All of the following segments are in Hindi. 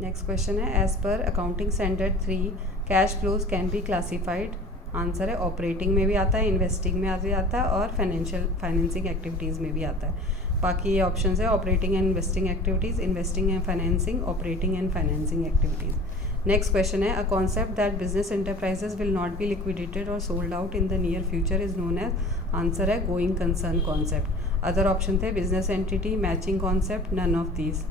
नेक्स्ट क्वेश्चन है, as per accounting standard 3 cash flows can be classified. Answer है ऑपरेटिंग में भी आता है, इन्वेस्टिंग में भी आता है और फाइनेंसिंग एक्टिविटीज़ में भी आता है। बाकी ये ऑप्शंस है, operating and investing activities, investing and financing, operating and financing activities. Next question है, a concept that business enterprises will not be liquidated or sold out in the near future is known as. Answer है going concern concept. Other option थे business entity, matching concept, none of these.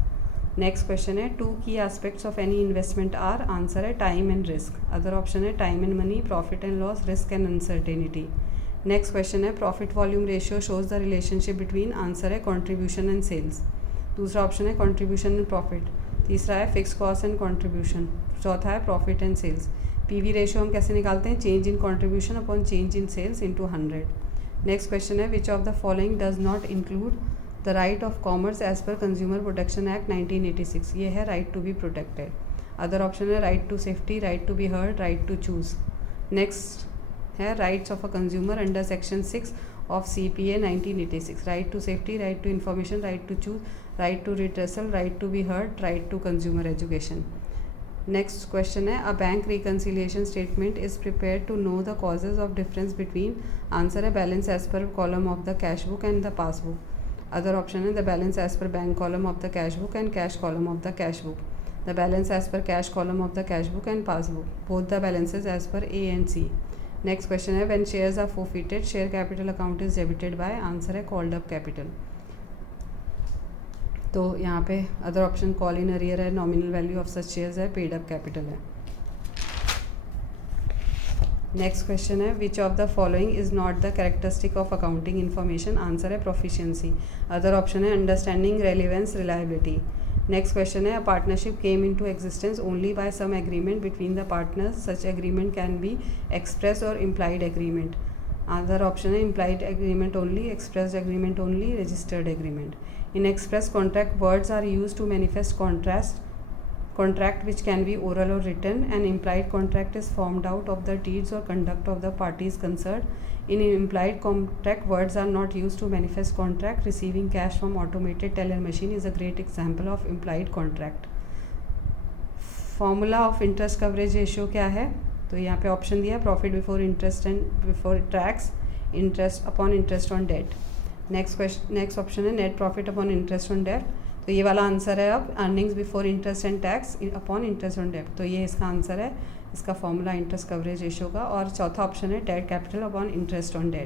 Next question है, two key aspects of any investment are. Answer है time and risk. Other option है time and money, profit and loss, risk and uncertainty. Next question है, profit volume ratio shows the relationship between. Answer है कॉन्ट्रीब्यूशन एंड सेल्स। दूसरा ऑप्शन है कॉन्ट्रीब्यूशन एंड प्रॉफिट। तीसरा है फिक्स कॉस्ट एंड कॉन्ट्रीब्यूशन। चौथा है profit and sales. PV ratio हम कैसे निकालते हैं, change in contribution upon change in sales into 100। Next question है, which of the following does not include the right of commerce as per consumer protection act 1986। ये है right to be protected. Other option है right to safety, right to be heard, right to choose. Next है rights of a consumer under section 6 of CPA 1986। Right to safety, right to information, right to choose, right to redressal, right to be heard, right to consumer education. Next question है, a bank reconciliation statement is prepare to know the causes of difference between. Answer है balance as per column of the cash book and the passbook. Other option is the balance as per bank column of the cash book and cash column of the cash book. The balance as per cash column of the cash book and passbook. Both the balances as per A and C. Next question है, when shares are forfeited, share capital account is debited by. Answer है called up capital. तो यहाँ पे other option call in arrear है, nominal value of such shares है, पेड अप कैपिटल है। नेक्स्ट क्वेश्चन है, which of the following is not the characteristic of accounting information. Answer है प्रोफिशिएंसी। अदर ऑप्शन है understanding, relevance, reliability. Next question है, a partnership came into existence only by some agreement between the partners. Such agreement can be express or implied agreement. Other option है implied agreement only, express agreement only, registered agreement. In express contract words are use to manifest contract which can be oral or written. An implied contract is formed out of the deeds or conduct of the parties concerned. In implied contract, words are not used to manifest contract. Receiving cash from automated teller machine is a great example of implied contract. Formula of interest coverage ratio क्या है, तो यहाँ पे ऑप्शन दिया profit before interest and before tax, interest upon interest on debt. Next option है net profit upon interest on debt. तो ये वाला आंसर है अब earnings before interest and tax upon interest on debt. तो ये इसका आंसर है, इसका फॉर्मूला इंटरेस्ट कवरेज रेशियो का। और चौथा ऑप्शन है debt capital upon interest on date.